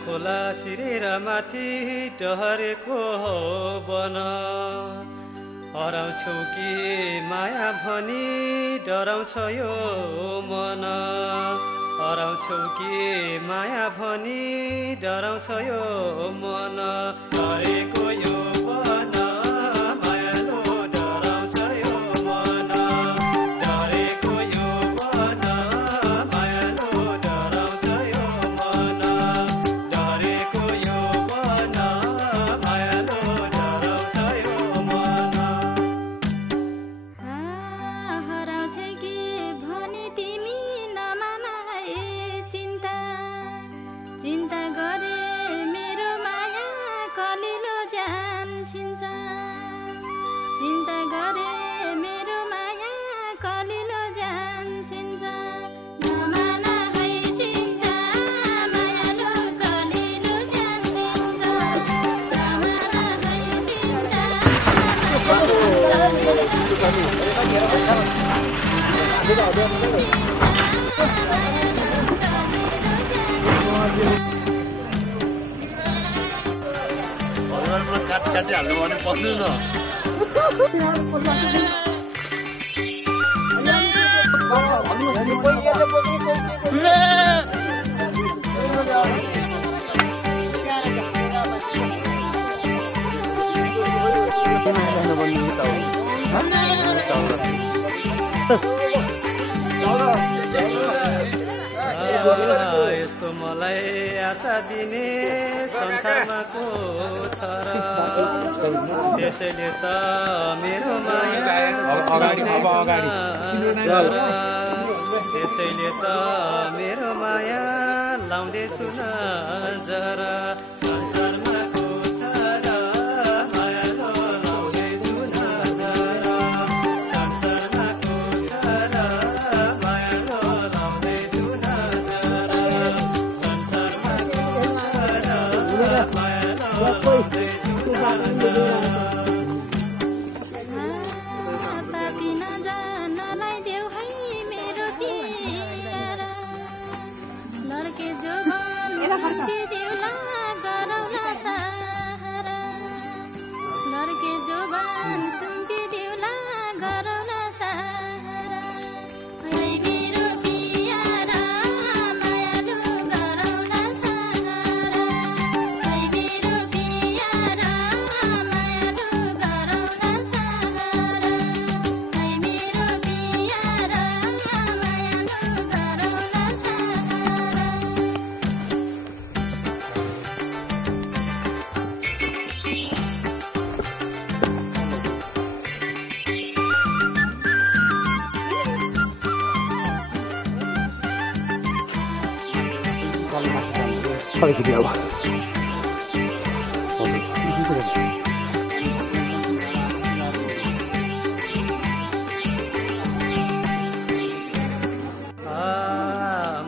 खोला सिरेर माथि डहरेको हो बन हराउँछौ कि माया भनी डराउँछ यो मन हराउँछौ कि माया भनी डराउँछ यो मन डरेको यो बन मायालो डराउँछ यो मन डरेको यो बन मायालो डराउँछ यो मन डरेको यो बन मायालो डराउँछ यो मन हराउँछ कि भने तिमी नमान चिन्ता गरे मेरो माया कलिलो जान्छिन्छ चिन्ता गरे मेरो माया कलिलो जान्छिन्छ नमान है चिन्ता मायालो कलिलो जान्छिन्छ नमान है चिन्ता काटी हाल्नु भने पस्नु न यस्तो मलाई आशा दिने संसारमा को छ र त्यसैले त मेरो माया त्यसैले त मेरो माया लाउँदैछु न जरा संसारमा को छ र मायालो लाउँदैछु न जरा संसारमा को छ र मायालो लाउँदैछु न जरा संसारमा को छ र मायालो लाउँदैछु न जरा पापी नजानलाई देऊ है मेरो तियारा लड्के जोबन सुम्के देउला गरौला सहारा लड्के जोबन सुम्के देउला गरौला सहारा है मेरो पियारा मायालु गरौला सहारा है मेरो पियारा मायालु गरौला सहारा है मेरो पियारा मायालु गरौला सहारा Olha que belo.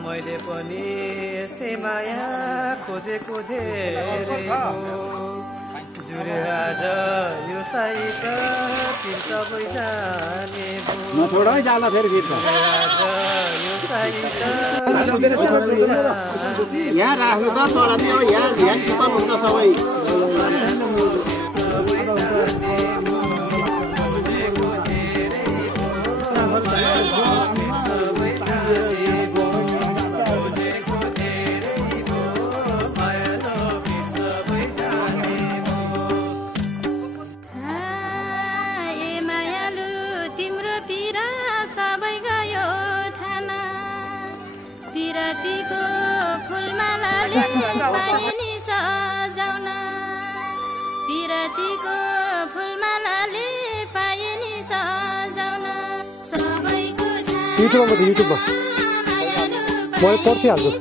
मैले पनि यस्तै माया खोजेको धेरै हो जुरे आज यो साइट तिर सबै जाने भो थोड़ा जाला फेरि गीत आज यो साइट यहाँ राख्नु त तल चाहिँ अब यहाँ ध्यान खतम हुन्छ सबै ए मायालु तिम्रो पिरा सबै गयो ठाना पिरातीको फुलमालाले पाए नि सजाउन पिरातीको फुलमालाले पाए नि सजाउन सबैको युट्युबमा मायालु म पर्खिहाल्छु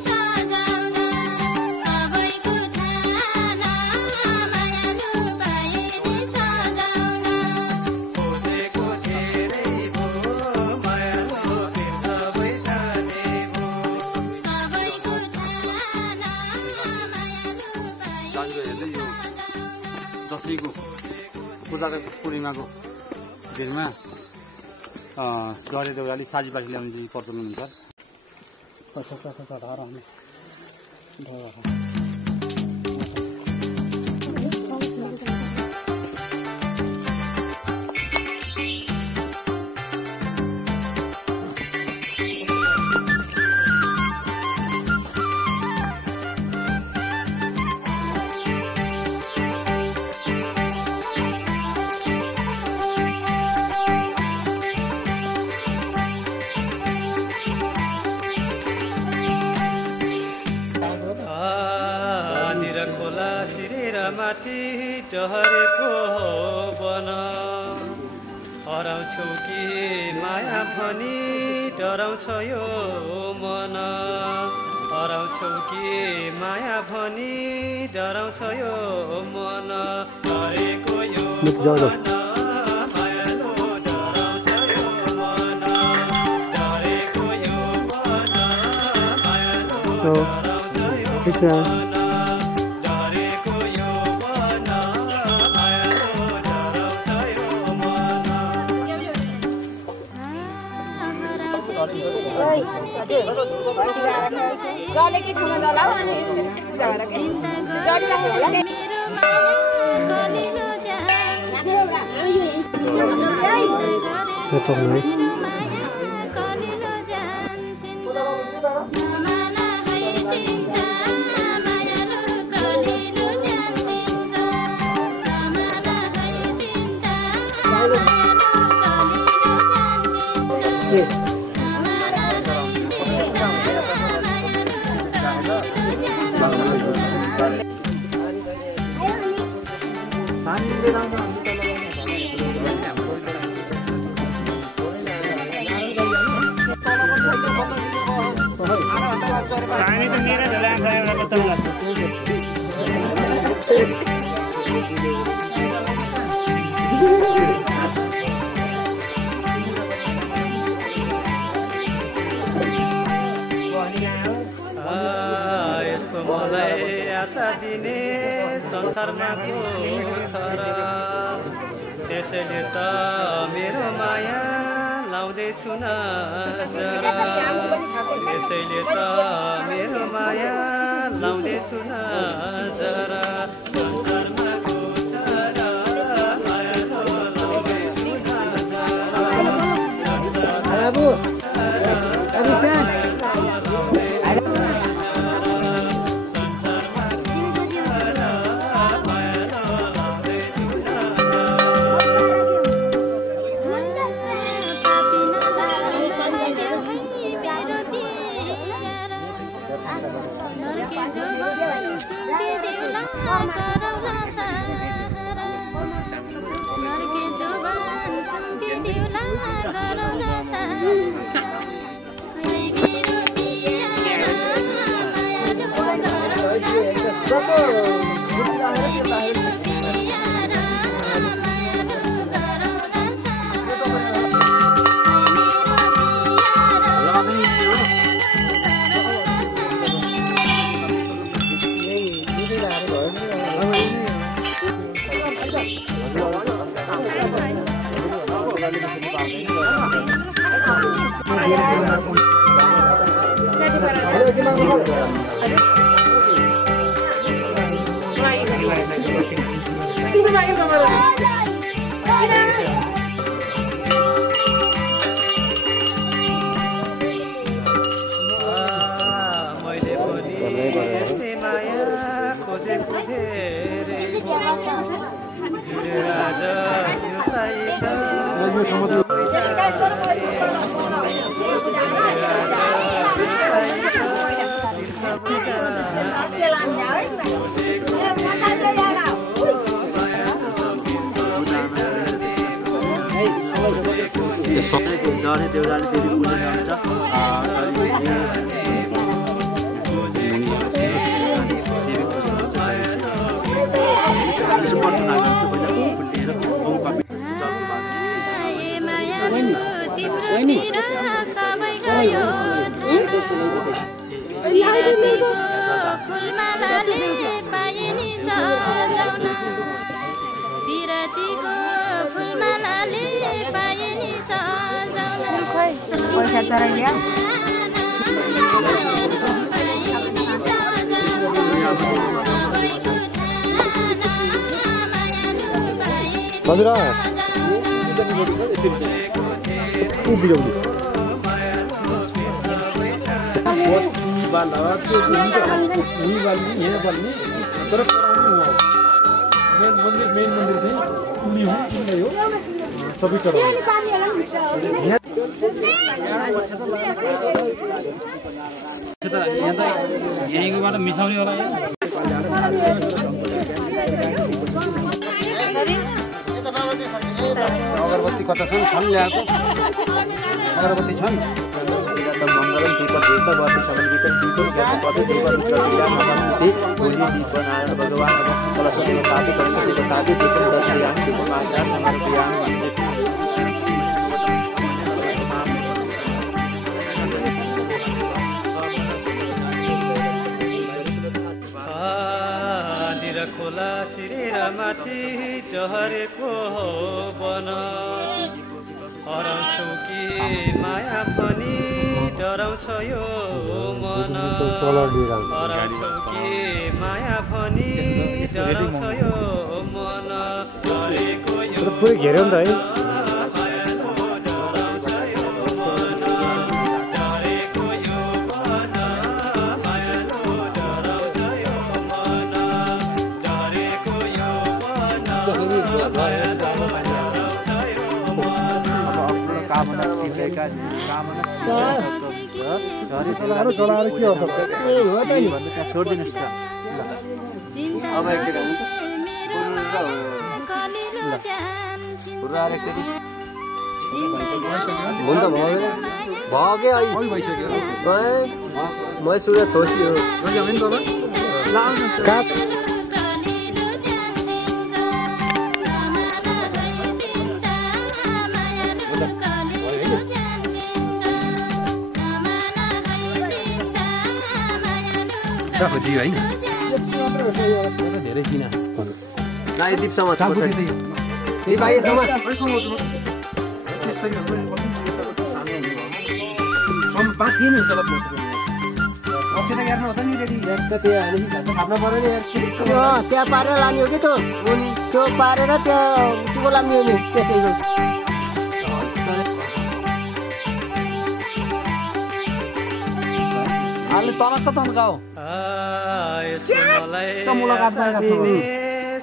दशमीको पूजाको पूर्णिमाको दिनमा गरे देउराली साजीबाजी ल्याउने चाहिँ प्रचलन हुन्छ माथि टहरेको बन हराउँछौ कि माया भनी डराउँछ यो मन हराउँछौ कि माया भनी डराउँछ यो मन डरेको यो मन मायालो डराउँछ यो मन डरेको यो मन मायालो डराउँछ यो मन डरेको यो मन मायालो डराउँछ यो मन जले के खाना जलाऊ अनि पूजा गरेर जडी राख्नु होला मेरो माया कलिलो जान्छ कलिलो जान्छ माना है चिन्ता मायालो कलिलो जान्छ माना है चिन्ता मायालो कलिलो जान्छ पानी तो मेरा जला खाएगा बताऊंगा यस्तो मलाई आशा दिने संसारमा को छ र त्यसैले त मेरो माया लाउँदैछु न जरा त्यसैले त मेरो माया लाउँदैछु न जरा संसारमा को छ र माया लाउँदैछु न जरा मैले पनि यस्तै माया खोजेको धेरै जुड्यो आज यो साइता डरे देउराले देवी पूजा गर्नुहुन्छ पैसा चराइल्या हजुर मेन मन्दिर चाहिँ उनी हो उनी हो सबै चढाउ यहाँबाट मिसाउने होला कता छन् ल्याएको अगरबत्ती छन् मङ्गलम दीपक दीपवर्ती सबल दीपक दीपक पति दीपक प्रक्रिया नमन्ति भोलि दीप नारायण भगवान कलश देवतादि कलश देवतादि दीपक दर्शयामि दीपक आचार समर्पयामि खोला सिरेर माथि डहरेको बन हराउँछौ कि माया पनि डराउँछ यो मन हराउँछौ कि माया पनि डराउँछ यो मन डरेको यो पुरै घेर्यो नि त है चलाएर के हो त छोडिदिनुहोस् खोजी है धेरै किन नाइ दिपसम्म नि भाइ त्यहाँ पारेर लाने हो कि त्यो पारेर त्यो लाने हो नि त्यसैको अहिले तलस तन्काऊ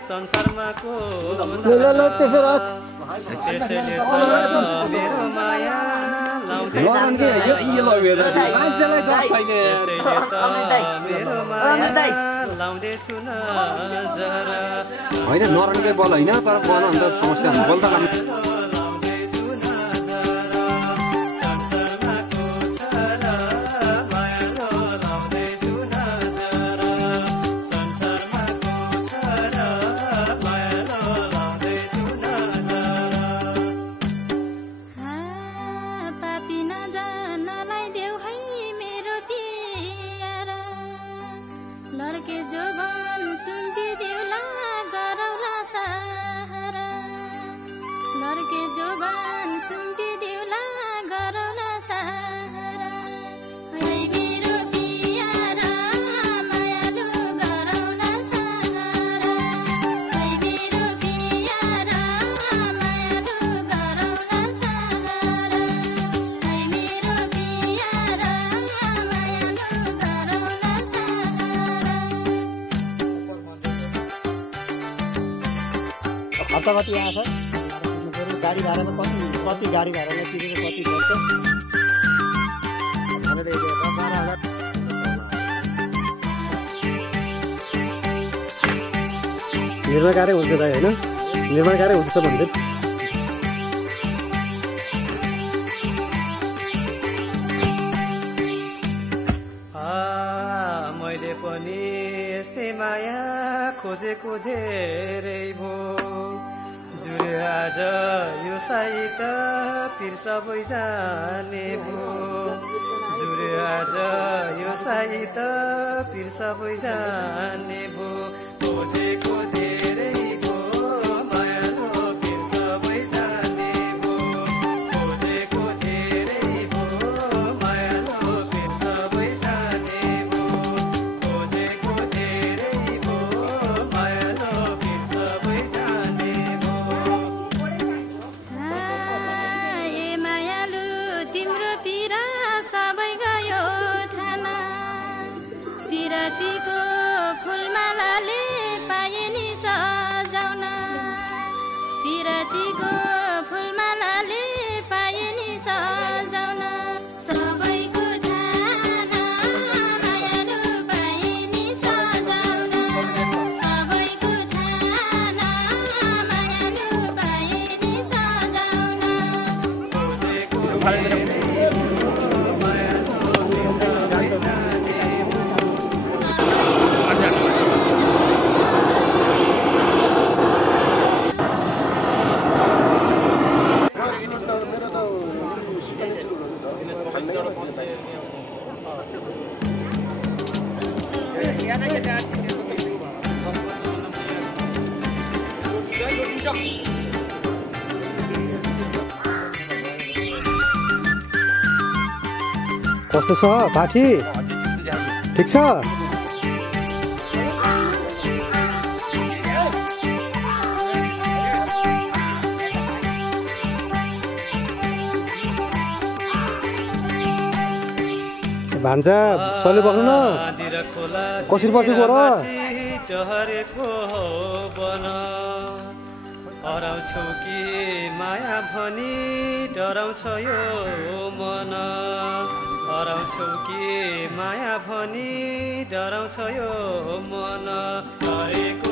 संसारमा को त्यसैले मेरो माया लाउँदैछु न जरा होइन नरनकै बल होइन तर बल अन्त समस्या हुन्छ बल त कति आएछ गाडी भाडामा कति गाडी भाडामा तिरेको कति पर्छ निर्माण कार्य हुन्छ दाइ होइन निर्माण कार्य हुन्छ भन्दै मैले पनि यस्तै माया खोजेको धेरै भो जुरे आज यो साइत फिर सबै जाने भो जुरे आज यो साइत फिर सबै जाने भो खोजेको धेरै भो माया फिर सबै जाने भो खोजेको धेरै भो माया फिर सबै जाने भो खोजेको धेरै भो माया फिर सबै जाने भो ए मायालु तिम्रो पिरा सबै गयो ठाना पिरातीको फुलमालाले पाए नि सजाउन पिरातीको फुलमालाले पाए नि सजाउन सबैको ठाना मायालु पाए नि सजाउन सबैको ठाना मायालु पाए नि सजाउन कस्तो छ पाठी ठिक छ भान्जा सले बग्नु न कसरी बसेको गर हराउँछौ कि माया भनी डराउँछ यो मन हराउँछौ कि माया भनी डराउँछ यो मन हरेको